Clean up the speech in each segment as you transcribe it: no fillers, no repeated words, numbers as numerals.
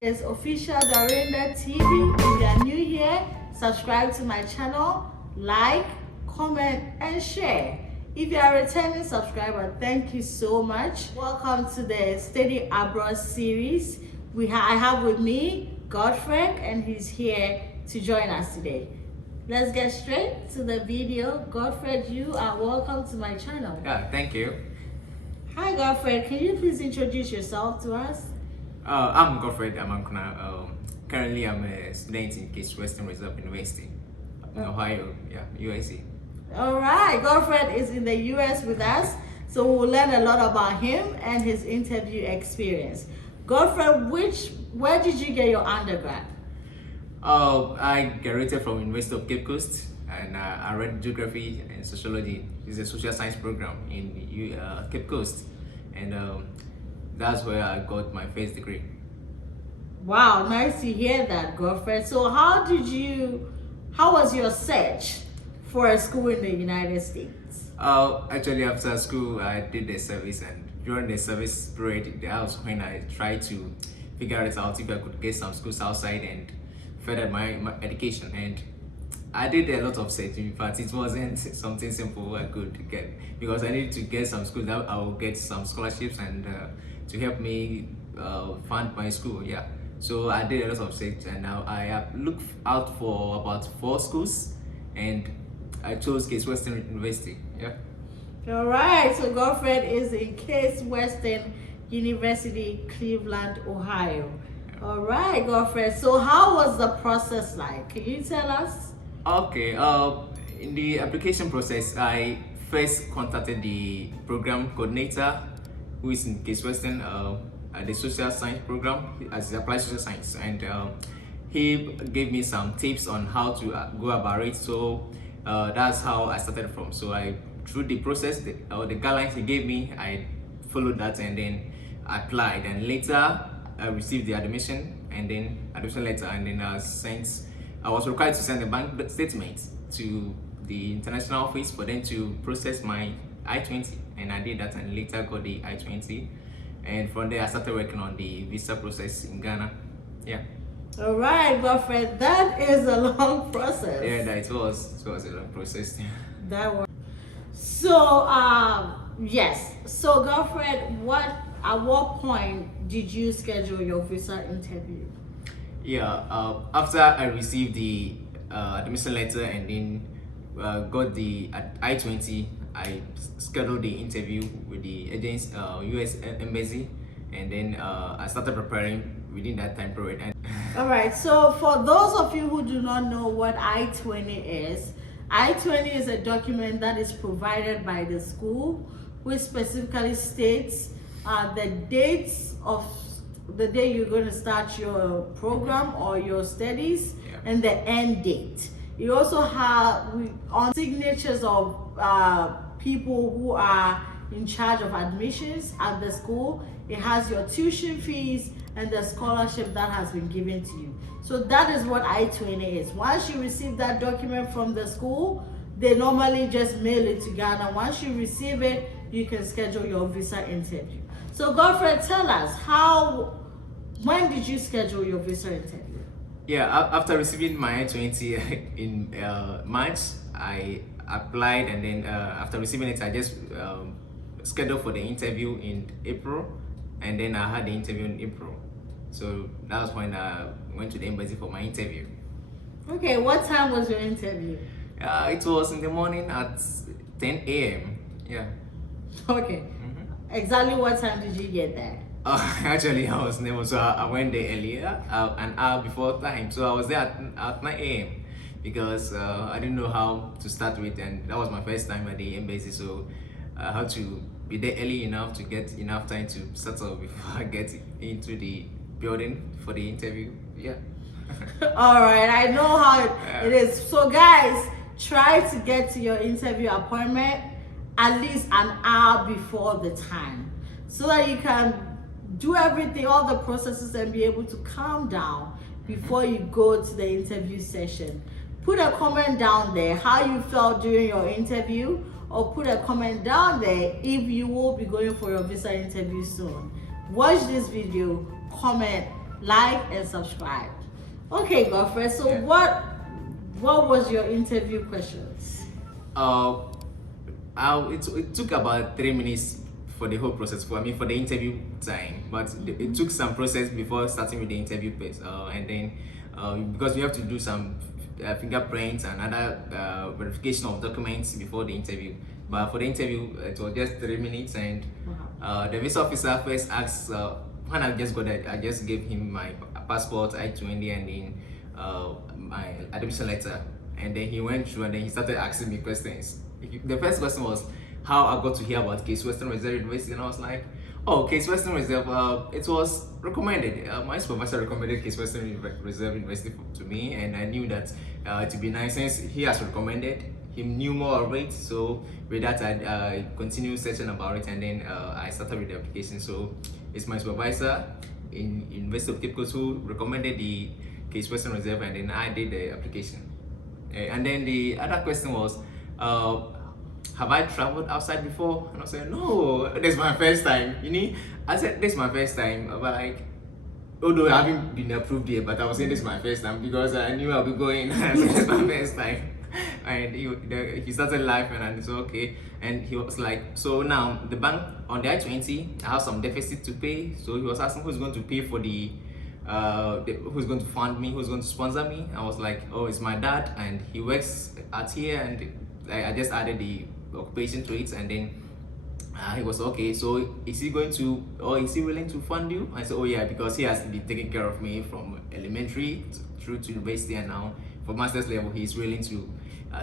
It's official Dorinda TV. If you are new here, subscribe to my channel, like, comment, and share. If you are a returning subscriber, thank you so much. Welcome to the Study Abroad series. I have with me Godfrey, and he's here to join us today. Let's get straight to the video. Godfrey, you are welcome to my channel. Yeah, thank you. Hi Godfrey, can you please introduce yourself to us? I'm Godfrey Amankuna. Currently, I'm a student in Case Western Reserve University in Ohio, USA. All right, Godfrey is in the US with us, so we'll learn a lot about him and his interview experience. Godfrey, where did you get your undergrad? I graduated from University of Cape Coast, and I read geography and sociology. It's a social science program in Cape Coast, and that's where I got my first degree. Wow, nice to hear that, Godfrey. So how was your search for a school in the United States? Actually, after school, I did the service, and during the service period, that was when I tried to figure it out if I could get some schools outside and further my education. And I did a lot of searching. In fact, it wasn't something simple I could get, because I needed to get some schools that I will get some scholarships and to help me fund my school. Yeah, so I did a lot of search, and now I have looked out for about 4 schools, and I chose Case Western University. Yeah. All right, so Godfrey is in Case Western University, Cleveland, Ohio. All right, Godfrey. So how was the process like? Can you tell us? Okay. In the application process, I first contacted the program coordinator, who is in Case Western, at the social science program, as applied social science, and he gave me some tips on how to go about it. So that's how I started from. So through the process, the guidelines he gave me, I followed that, and then I applied, and later I received the admission letter, and then I was required to send a bank statement to the international office for them to process my I-20, and I did that, and later got the I-20, and from there I started working on the visa process in Ghana. Yeah. All right, Godfrey, that is a long process. Yeah, it was a long process. That was. So, yes. So, Godfrey, at what point did you schedule your visa interview? Yeah, after I received the admission letter and then got the I-20, I scheduled the interview with the agent's US embassy, and then I started preparing within that time period. And all right, so for those of you who do not know what I-20 is, I-20 is a document that is provided by the school, which specifically states the dates of the day you're going to start your program or your studies, and the end date. You also have on signatures of people who are in charge of admissions at the school. It has your tuition fees and the scholarship that has been given to you. So that is what I-20 is. Once you receive that document from the school, they normally just mail it to Ghana. Once you receive it, you can schedule your visa interview. So Godfrey, tell us, when did you schedule your visa interview? yeah, after receiving my I-20 in March, I applied, and then after receiving it, I just scheduled for the interview in April, and then I had the interview in April. So that was when I went to the embassy for my interview. Okay, what time was your interview? It was in the morning at 10 a.m. Yeah. Okay. Exactly what time did you get there? Actually, I was never, so I went there earlier, an hour before time. So I was there at 9 a.m. because I didn't know how to start with, and that was my first time at the embassy. So I had to be there early enough to get enough time to settle before I get into the building for the interview. Yeah. All right, I know how it is. So guys, try to get to your interview appointment at least an hour before the time, so that you can do everything, all the processes, and be able to calm down before you go to the interview session. Put a comment down there how you felt during your interview, or put a comment down there if you will be going for your visa interview soon. Watch this video, comment, like and subscribe. Okay, Godfrey. So Yeah. what was your interview questions? Uh, it took about 3 minutes for the whole process for the interview time, but it took some process before starting with the interview phase, and then because we have to do some fingerprints and other verification of documents before the interview. But for the interview, it was just 3 minutes, and the visa officer first asked. When I just got it, I just gave him my passport, I-20, and then my admission letter, and then he went through and then he started asking me questions. The first question was how I got to hear about Case Western Reserve University, and I was like, oh, Case Western Reserve, it was recommended. My supervisor recommended Case Western Reserve University to me, and I knew that to be nice, since he has recommended, he knew more of it. So with that, I continued searching about it, and then I started with the application. So it's my supervisor in University of Cape Coast who recommended the Case Western Reserve, and then I did the application. And then the other question was, have I traveled outside before? And I said, no, this is my first time. I said, this is my first time, but like, although I haven't been approved yet, but I was saying this is my first time because I knew I'll be going. I said, this is my first time. And he started laughing, and it's okay. And he was like, so now the bank on the I-20, I have some deficit to pay. So he was asking who's going to pay for who's going to fund me, who's going to sponsor me. I was like, oh, it's my dad, and he works at here, and I just added the occupation to it, and then he was okay. So is he willing to fund you? I said, oh yeah, because he has been taking care of me from elementary through to university, and now for master's level he's willing to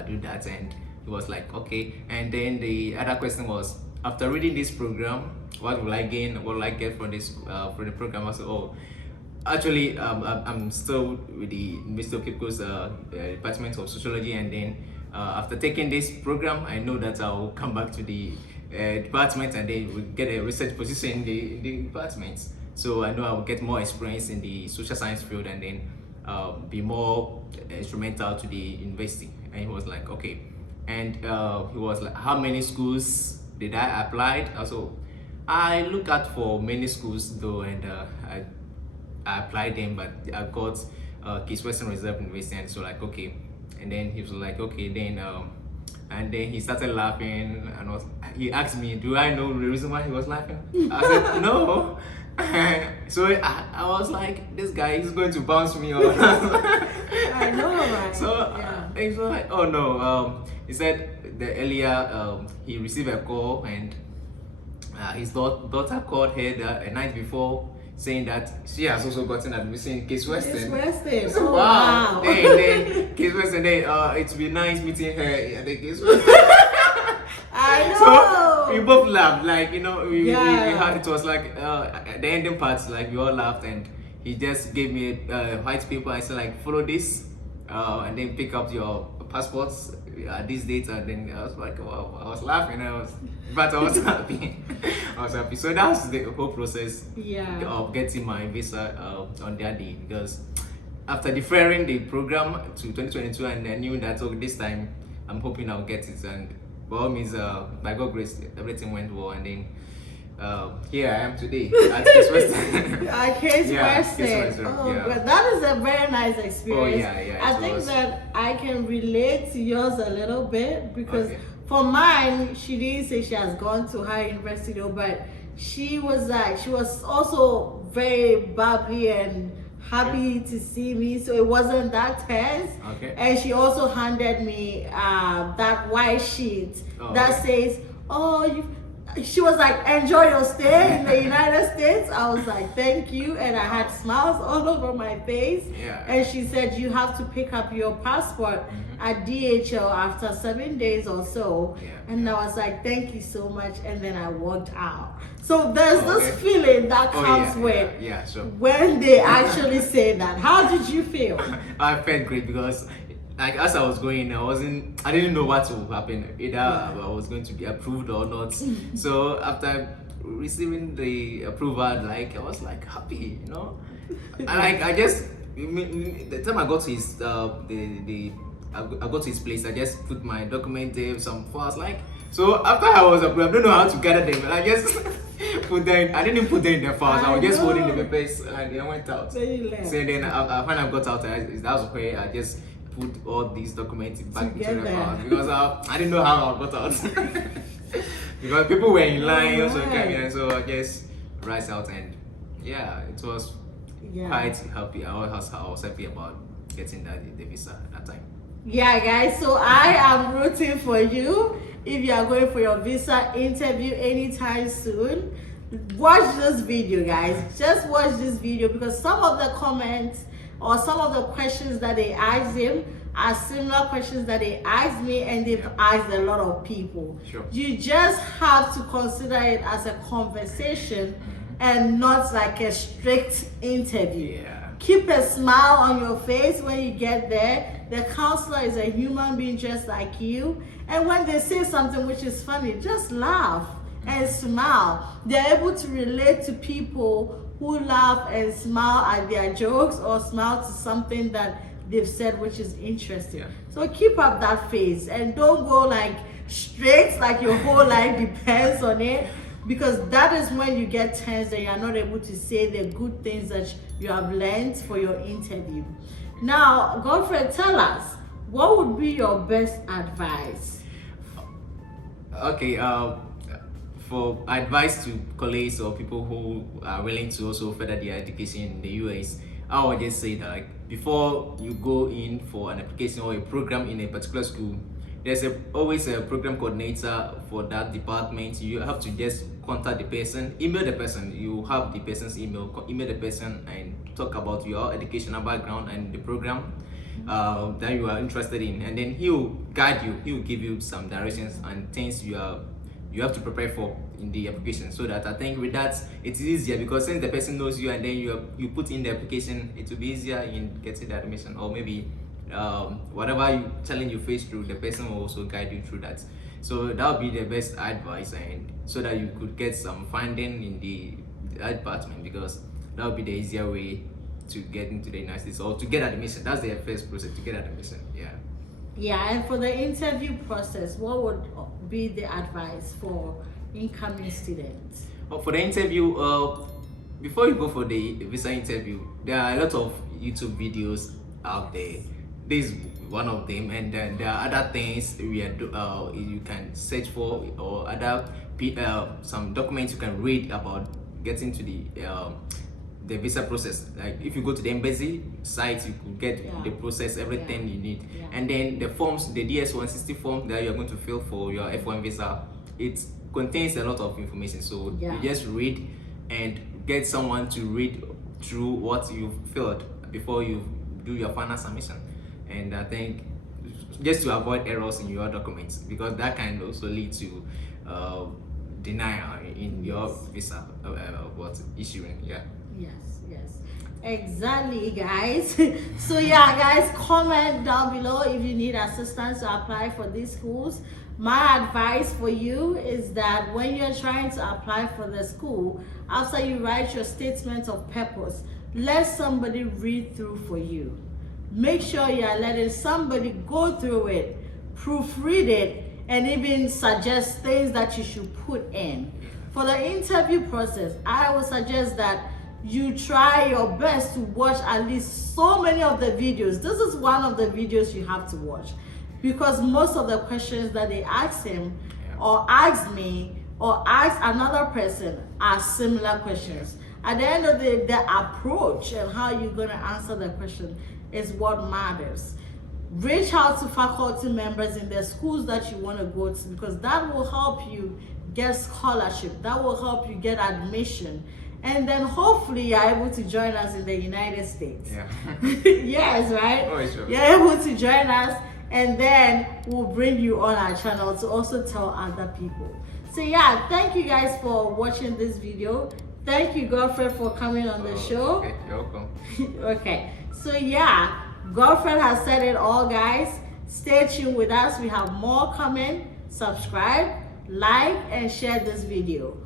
do that. And he was like, okay. And then the other question was, after reading this program, what will I gain, what will I get from this for the program? I said, oh, actually I'm still with the University of Cape Coast Department of Sociology, and then after taking this program, I know that I'll come back to the department, and then we'll get a research position in the department. So I know I will get more experience in the social science field, and then be more instrumental to the university. And he was like, okay. And he was like, how many schools did I apply? Also, I look out for many schools though, and I applied them, but I got Case Western Reserve University, and so like, okay. And then he was like, okay, then and then he started laughing, and he asked me, do I know the reason why he was laughing? I said, no. So I was like, this guy is going to bounce me on. I know, right? So yeah. he was like, oh no. He said that earlier he received a call, and his daughter called her a night before, saying that she has also gotten admission in Case Western. Case Western. So, Oh, wow. wow. Then Case Western, it's been nice meeting her at the Case Western. I know. So we both laughed, like, we had, it was like the ending part, like we all laughed, and he just gave me a white paper. I said, like, follow this, and then pick up your passports at this date, and then I was like, wow, I was laughing, but I was happy. I was happy. So that's the whole process of getting my visa on that day, because after deferring the program to 2022, and I knew that this time I'm hoping I'll get it, and by all means, by God's grace, everything went well, and then here I am today at Case Western. At Case Western. Case Western. Oh, yeah. but that is a very nice experience. Oh, yeah, I think that I can relate to yours a little bit, because for mine, she didn't say she has gone to higher university though, but she was also very bubbly and happy to see me, so it wasn't that tense. And she also handed me that white sheet that says, oh, she was like, enjoy your stay in the United States. I was like, thank you. And I had smiles all over my face. And she said, you have to pick up your passport at DHL after 7 days or so. And I was like, thank you so much. And then I walked out. So there's this feeling that comes with when they actually say that. How did you feel? I felt great, because like as I was going, I didn't know what will happen, either I was going to be approved or not. So after receiving the approval, like I was like happy, and like I just, the time I got to his I got to his place, I just put my document there, some files, like So after I was approved, I don't know how to gather them, but I just put them. I didn't put them in the files. I was just holding the papers, and then I went out. So then when I got out, that was where I just put all these documents back into the files because I didn't know how I got out. Because people were in line, also came here, so I just rushed out, and yeah, it was quite happy. I was happy about getting the visa at that time. Yeah, guys, so I am rooting for you. If you are going for your visa interview anytime soon, watch this video, guys. Just watch this video, because some of the comments or some of the questions that they asked him are similar questions that they asked me, and they've asked a lot of people. Sure. You just have to consider it as a conversation and not like a strict interview. Yeah. Keep a smile on your face when you get there. The counselor is a human being just like you, and when they say something which is funny, just laugh and smile. They're able to relate to people who laugh and smile at their jokes or smile to something that they've said which is interesting. Yeah. So keep up that face and don't go like straight, like your whole life depends on it, because that is when you get tense and you're not able to say the good things that you have learned for your interview. Now, Godfrey, tell us, what would be your best advice? Okay, for advice to colleagues or people who are willing to also further their education in the US, I would just say that, like, before you go in for an application or a program in a particular school, there's always a program coordinator for that department. You have to just contact the person, email the person. You have the person's email the person and talk about your educational background and the program that you are interested in, and then he will guide you. He will give you some directions and things you have to prepare for in the application. So that I think with that it's easier, because since the person knows you and then you put in the application, it will be easier in getting the admission, or maybe whatever challenge you face through, the person will also guide you through that. So that would be the best advice, and so that you could get some funding in that department, because that would be the easier way to get into the United States or to get admission. That's the first process to get admission. Yeah, and for the interview process, what would be the advice for incoming students? For the interview, before you go for the visa interview, there are a lot of YouTube videos out there. This is one of them, and then there are other things you can search for, or other some documents you can read about getting to the visa process. Like if you go to the embassy site, you could get the process, everything you need. And then the forms, the DS-160 form that you're going to fill for your F1 visa, it contains a lot of information. So you just read and get someone to read through what you filled before you do your final submission. And I think just to avoid errors in your documents, because that can also lead to denial in your visa issuing. Yes, exactly, guys. So yeah, guys, comment down below if you need assistance to apply for these schools. My advice for you is that when you're trying to apply for the school, after you write your statement of purpose, let somebody read through for you. Make sure you're letting somebody go through it, proofread it, and even suggest things that you should put in. For the interview process, I would suggest that you try your best to watch at least so many of the videos. This is one of the videos you have to watch, because most of the questions that they ask him or ask me or ask another person are similar questions. At the end of the day, the approach and how you're going to answer the question is what matters. Reach out to faculty members in the schools that you want to go to, because that will help you get scholarship, that will help you get admission, and then hopefully you're able to join us in the United States. Yes, right? Oh, sure. You're able to join us, and then we'll bring you on our channel to also tell other people. So yeah, thank you guys for watching this video. Thank you, Godfrey, for coming on the show. Okay, you're welcome. Okay, so yeah, Godfrey has said it all, guys. Stay tuned with us. We have more coming. Subscribe, like, and share this video.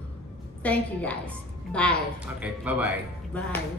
Thank you, guys. Bye. Okay, bye-bye. Bye.